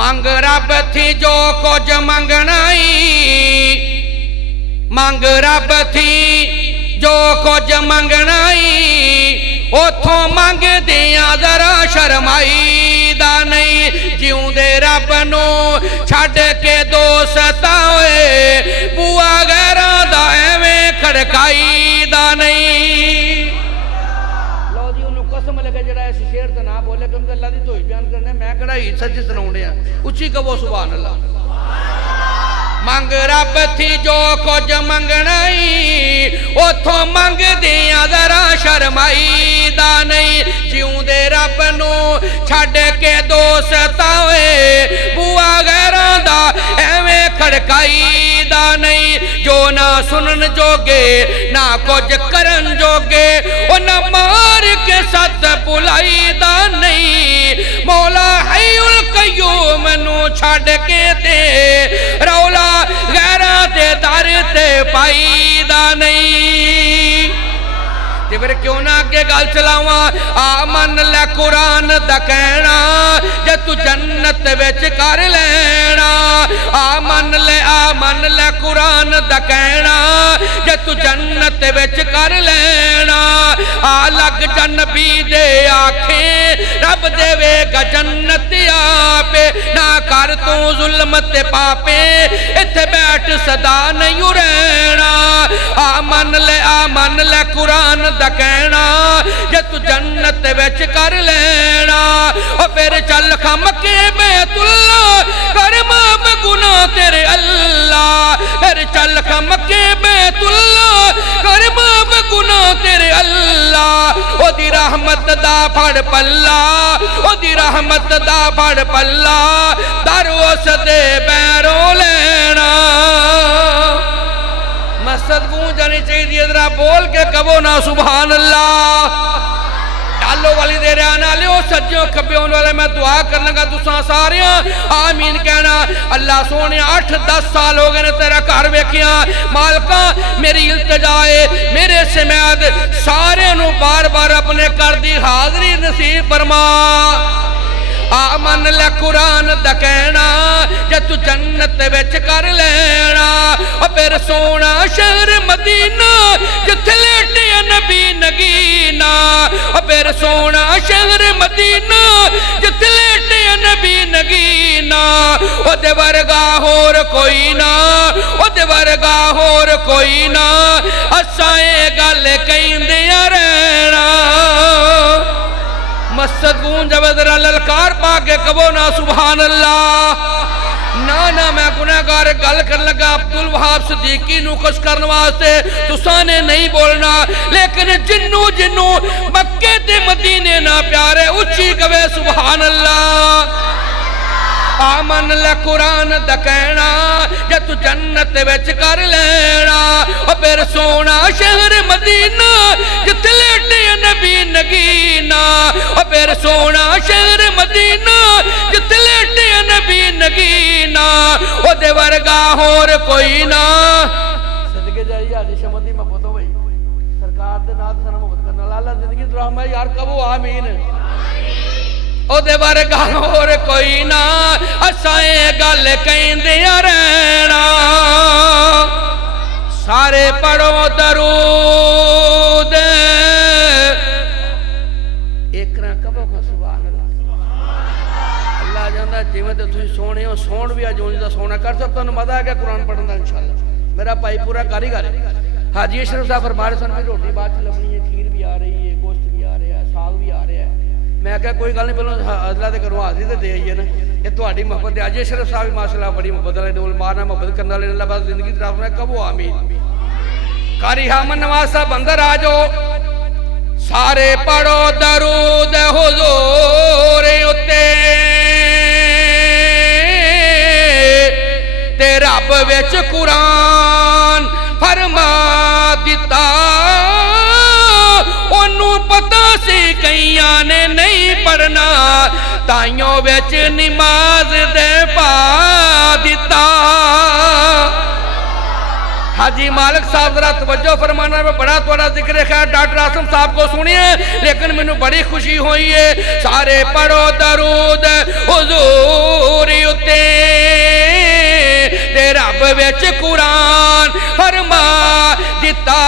मंग रब थी जो कुछ मंगनाई, मंग रब थी जो कुछ मंगनाई, उथों मंग दिया जरा शर्माई दा नहीं। जिउंदे रब नू छड़ के दोस्त होए, बुआ गैरां दा एवें खड़काई दा नहीं। लो जी उन्होंने कसम लगे जरा इस शेर तो ना बोले क्योंकि अल्लाह दी तौहीद बयान करने मैं कड़ा सच सुनाउने आ, उच्ची कहो सुभान अल्लाह। मंग रब थी जो कुछ मंगनाई, उथों मंग दिया जरा शर्माई दा नहीं। जिउंदे रब नू छड़ के दोस्त होए, बुआ गैरां दा एवें खड़काई दा नहीं। जो ना सुनन जोगे ना कुछ करन जोगे, ओ ना मार के सत बुलाई दा नहीं। मौला हय्युल कय्यूम नू छड़ के दे रौला गैरां दे दर ते पाई दा नहीं। ते फिर क्यों ना अगे गल चलावा। आ मन लै कुरान दा कहना, जे तू जन्नत विच कर लेना। आ मन ले कुरान दा कहना, जे तू जन्नत विच कर लेना। आ लग जनबी दे आखे, रब देवेगा जन्नत आपे। ना कर तू जुल्म ते पापे, इत्थे बैठ सदा नहीं रहना। आ मन ले कुरान दा कहना, जे तू जन्नत विच कर लेना। ओ फिर चल खम के बैतुल्ला, कर माफ गुनाह तेरे अल्लाह। फिर चल खम के बैतुल्ला, कर माफ गुनाह तेरे अल्लाह। ओदी रहमत दा फड़ पल्ला, ओदी रहमत दा फड़ पल्ला, दर उस दे बैरों लेना। मस्जिद गूंज जानी चाहिए, जरा बोल के कहो ना सुभान अल्लाह। डालो वाली दे रहा ना लियो सज्जों खब्बे होने वाले, मैं दुआ कर लगा तुसा सारे आमीन कहना। अल्लाह सोने 8-10 साल हो गए ने तेरा घर वेखिया, मालका मेरी इल्तिजाए मेरे समेत सारे नू बार बार अपने घर दी हाजरी नसीब फरमा। आ मन ले कुरान दा कहना, जे तू जन्नत विच कर लेना। और फिर सोना शहर मदीना, जिथे लेटे नबी नगीना। और फिर सोना शहर मदीना, जिथे लेटे नबी नगीना। ओदे वर्गा होर कोई ना, ओदे वर्गा होर कोई ना, असां ए गल कहिंदियां रहना। मस्जिद गूंज जरा ललकार पा के कहो ना सुभान अल्लाह। ना ना मैं गुनाहगार गल कर लगा अब्दुल वहाब सिद्दीकी नू खुश करने वास्ते तुसा ने नहीं बोलना, लेकिन जिन्नू जिन्नू मक्के ते मदीने ना प्यारे उच्ची कवे सुभान अल्लाह। आमन ले कुरान दा कहना, जे तू जन्नत विच कर लेना। और फिर सोना शहर मदीना, जिथे लेटे नबी नगीना। और फिर सोना शहर मदीना, जिथे लेटे नबी नगीना। ओदे वर्गा होर कोई ना। सदके जाइए हाजी शमत दी मोहब्बत हो भाई, सरकार दे नाल सन मोहब्बत करने वाला जिंदगी ड्रामा यार कहो आमीन। ओदे वर्गा होर कोई ना, असां ए गल कहिंदियां रहना। सारे पढ़ो दरूद, एक ना कहो सुभान अल्लाह। अल्लाह जानदा जिवें ते तुसीं सोहणे हो, सोहण भी अज उंज दा सोहना कर सब। तुहानूं मजा आ गया कुरान पढ़न दा इंशाअल्लाह। मेरा भाई पूरा कारीगर है। हाजी अशरफ साहब फरमा रहे सन रोटी बाद च लभनी है, खीर भी आ रही है, गोश्त भी आ रहा है, साग भी आ रहा है। मैं क्या कोई गल नहीं, पहले अल्लाह के घरों हाजिरी तो दे आइए ना, ये थोड़ी मोहब्बत है। अज अशरफ साहब भी माशाअल्लाह बड़ी मोहब्बत वाले डोल मारना मोहब्बत करने वाले, अल्लाह बस जिंदगी तरफ में कबो आमीन। कारी हामन नवाज साहब अंदर आ जाओ। सारे पढ़ो दरूद हुजूर उत्ते, ते रब विच कुरान फरमा दिता। ओनू पता सी कईयां ने नहीं पढ़ना, ताइयों विच नमाज दे पा दिता। हाजी मालिक साहब जरा तवज्जो फरमाना, में बड़ा थोड़ा जिक्र खैर डॉक्टर आसम साहब को सुनिए, लेकिन मैनू बड़ी खुशी हुई है। सारे पढ़ो दरूद हुजूर विच कुरान फरमा दिता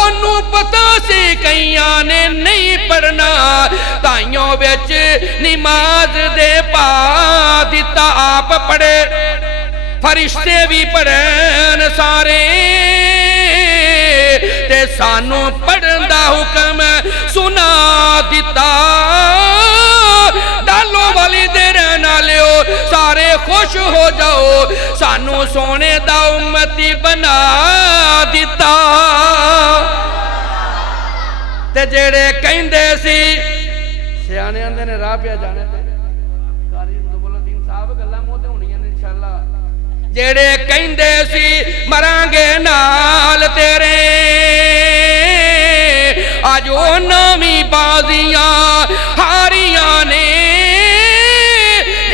ओनू पता सी कईयां ने नहीं पढ़ना ताइयों विच नमाज दे पा दिता आप पढ़े फरिश्ते भी पढ़न सारे ते सानू पढ़न दा हुक्म सुना दिता डालो वाली दे रहना लियो सारे खुश हो जाओ सानू सोने दा उम्मती बना दिता ते जेड़े कहंदे सी सियाने आंदे ने राह पिया जाने जेड़े कहंदे सी मरांगे नाल तेरे अज ओ नवी बाजियां हारियां ने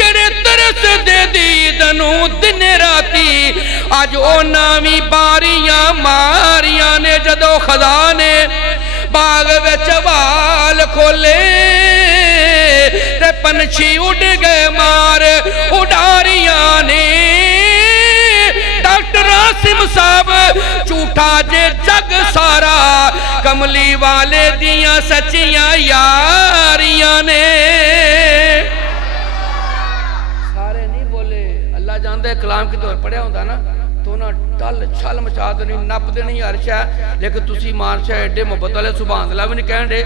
जेड़े तरस दे दीद नू दिन राती अज ओ नवी बारियां मारियां ने जदों खदा ने बाग विच वाल खोले ते पंछी उड़ गए मार उडारियां ने रासिम साहब झूठा जे जग सारा कमली वाले दियां सच्चियां यारियां ने सारे नहीं बोले अल्लाह जानते कलाम की तौर पढ़िया होंदा ना तो ना टल छल मचा देनी नप देनी हर शै लेकिन तुसी मानशा एडे मुहब्बत वाले सुभान अल्लाह भी नहीं कहन दे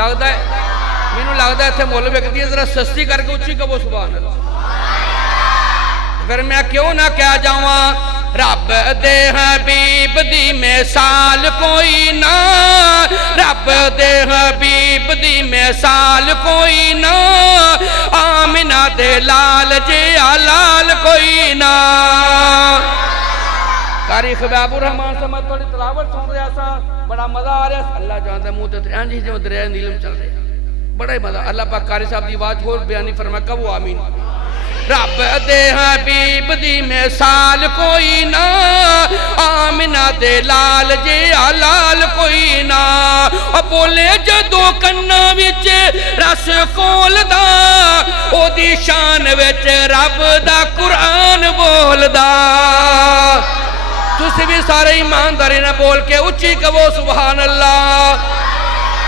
लगता है मैनू लगता है इत्थे मुल विकदी है जरा सस्ती करके उच्ची कहो सुभान अल्लाह फिर मैं क्यों ना कह जावा रब दे हबीब दी मिसाल कोई ना रब दे हबीब दी मिसाल कोई ना आमिना दे लाल जे लाल कोई ना कारी खबाबुर रहमान से मैं थोड़ी तलावत सुन रहा था बड़ा मजा आ रहा अल्लाह जानता मुंह ते इंज जिवें दरिया नीलम चल रहा बड़ा ही मजा अल्लाह पाक कारी साहब की आवाज होर बयानी फरमा कबो आमीन रब दे हबीब दी मिसाल कोई ना आमिना दे लाल जे लाल कोई ना बोले जदों कन्ना विच रस कोलदा ओदी शान विच रब दा कुरान बोलदा तुसी भी सारे ईमानदारी ना बोल के उच्ची कहो सुभान अल्लाह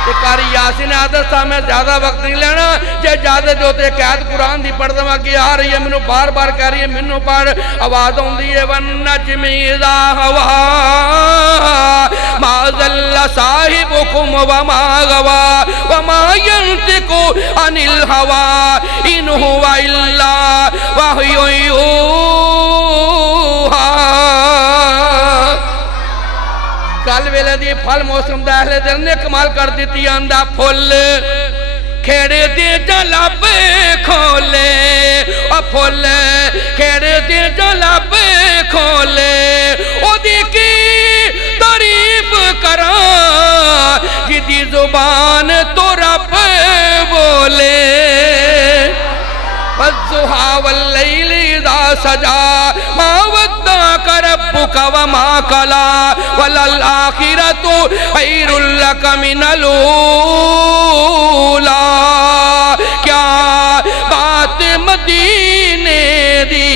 कारी यासीन आदत सा मैं ज्यादा वक्त नहीं लेना जे ज्यादा जो ते कैद कुरान दी पढ़ दवा कि आ रही है मैनू बार बार कह रही है मैनू पढ़ आवाज आउंदी है वन नजमी इज़ा हवा मा ज़ल्ला साहिबुकुम व मा गवा व मा यंतिकु अनिल हवा इन हुवा इल्ला वहयु यूहा कल वेले दी फल मौसम दा अहले दिल ने कमाल कर दी आंदा फुल खेड़े दे जलब खोले फुल खेड़े दे जलब खोले ओदी की तारीफ करा जिदी जुबान तो रब बोले वज़्ज़ुहा वल्लैलि इज़ा सजा मा वद्दाका रब्बुका व मा कला वलल आखिरतु खैरुल लक मिनल ऊला क्या बात मदीने दी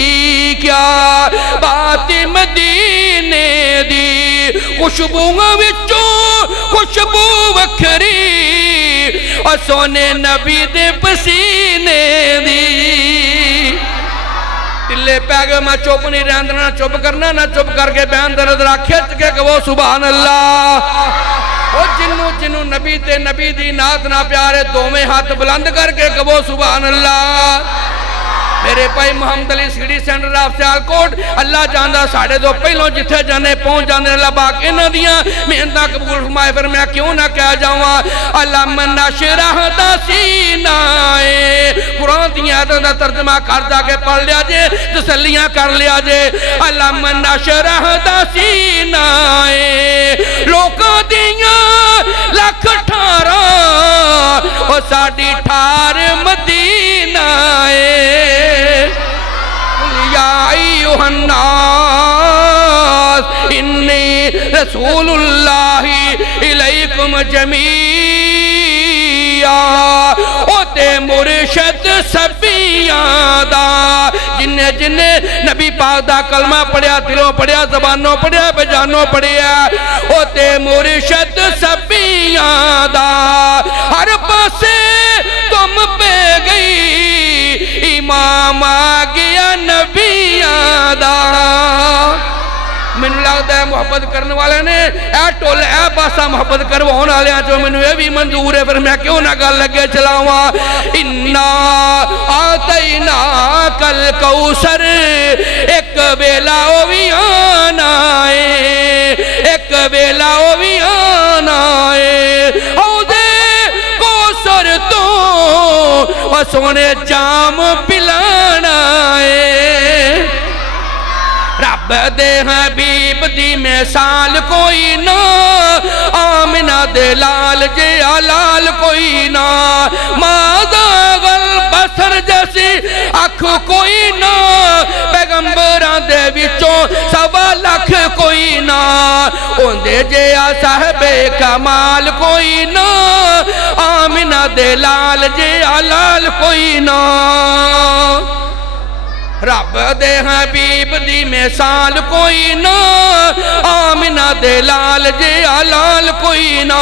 क्या बात मदीने दी खुशबूआं विचों खुशबू वखरी और सोने नबी दे पसीने दी टिल्ले पै गए मैं चुप नहीं रहना ना चुप करना ना चुप करके बहन दर खिंच के कहो सुभान अल्लाह जिन्नू जिन्नू नबी ते नबी दी नात ना प्यारे दोवें हाथ बुलंद करके कहो सुभान अल्लाह मेरे भाई Mohammad Ali CD centre of Sialkot अल्लाह जानदा साढ़े तो पहलों जिथे जाने पहुंच जाने अल्लाह पाक इन्हां दियां मेहनतां कबूल फरमाए फिर मैं क्यों ना कह जावां अल्लाह नशरह दा सीनाए कुरान दी आयतां दा तर्जमा कर जाके पढ़ लिया जे तसल्लियां कर लिया जे अल्लाह नशरह दा सीनाए लोकां दियां लख ठारा ओ साडी ठार मदीना है इन्नी रसूलुल्लाहि इलैकुम जमीआ ओ ते मुर्शद सबियां दा जिन्ने जिन्ने नबी पाक दा कलमा पढ़िया, दिलों पढ़िया, जबानों पढ़िया, बजानों पढ़िया, ओ ते मुर्शद सबियां दा हर पासे तुम पे गई, इमाम आ गया नबियां दा। मैनू लगता है मुहब्बत करने वाले ने ए टोल ए पासा मुहब्बत करवाने वाले चो मैनू यह भी मंजूर है, फिर मैं क्यों ना गल लगे चलावा। इन्ना आतैना कल कौसर, एक वेला ओ भी आना है, एक वेला ओ भी आना है, औदे कौसर तो ओ सोने जाम पिलाना है। रब दे हबीब दी मिसाल कोई ना, आमिना दे लाल जे लाल कोई ना, मादा गल बसर जैसी अख कोई ना, पैगंबरां दे विचों सवा लख कोई ना, ओंदे जे साहबे कमाल कोई ना, आमिना दे लाल जे लाल कोई ना। रब दे हबीब दी मिसाल कोई ना, आमिना दे लाल जे लाल कोई ना।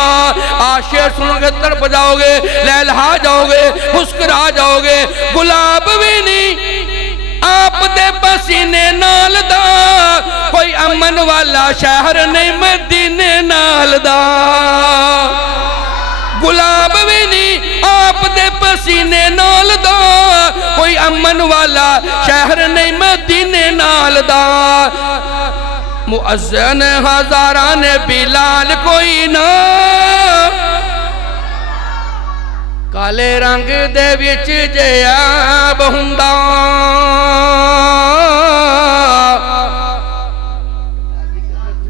आशिक सुन के तड़प जाओगे, लहलहा जाओगे, मुस्कुरा जाओगे। गुलाब भी नहीं आप दे पसीने नाल दा, कोई अमन वाला शहर नहीं मदीने नाल दा। गुलाब भी नहीं आप दे पसीने नाल दा, कोई अमन वाला शहर नहीं मदीने नाल दा। मुअज्जिन हजारा ने बिलाल कोई ना, काले रंग दे विच जे ऐब हुंदा,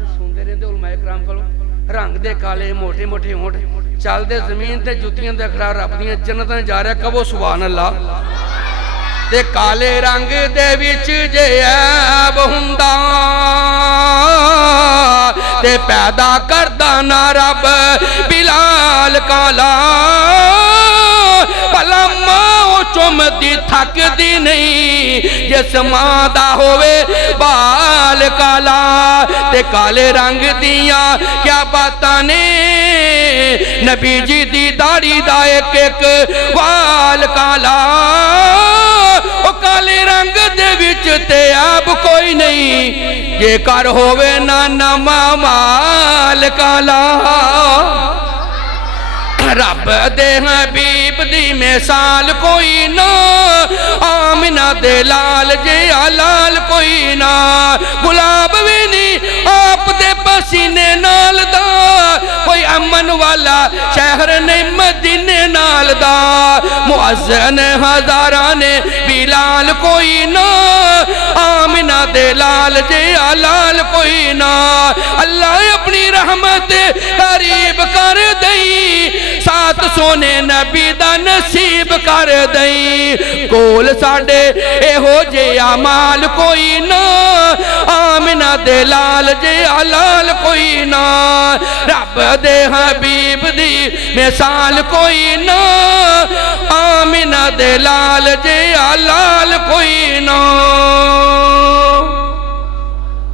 सुनते रहंदे उलमाए कराम कोलों, रंग दे काले मोटे मोटे होंठ, चलते जमीन ते जुतियां दे खड़ा रब दियां जन्नतां जा रहा, कहो सुभान अल्लाह। ते काले रंग दे विच जे ऐब हुंदा, ते पैदा करदा ना रब बिलाल काला, भला मां चुमदी थकदी नहीं, जिस मां दा होवे बाल काला। ते काले रंग दियां क्या बातां ने, नबी जी दी दाढ़ी दा एक एक वाल काला, ओ काले रंग दे विच ते ऐब कोई नहीं, जे कर होवे ना नमा माल काला। रब दे हबीब दी मिसाल कोई ना, आमिना दे लाल जे लाल कोई ना। गुलाब भी नहीं आप दे पसीने नाल दा, कोई अमन वाला शहर नहीं मदीने नाल दा। मुअज्जिन हजारा ने बिलाल कोई ना, आमिना दे लाल जे लाल कोई ना। अल्लाह अपनी रहमत करीब कर दई, साथ सोने नबी दा नसीब कर दई, कोल साडे एहो जिहा माल कोई ना, आमिना दे लाल जे लाल कोई ना। रब दे हबीब दी मिसाल कोई ना, आमिना दे लाल जे लाल कोई ना।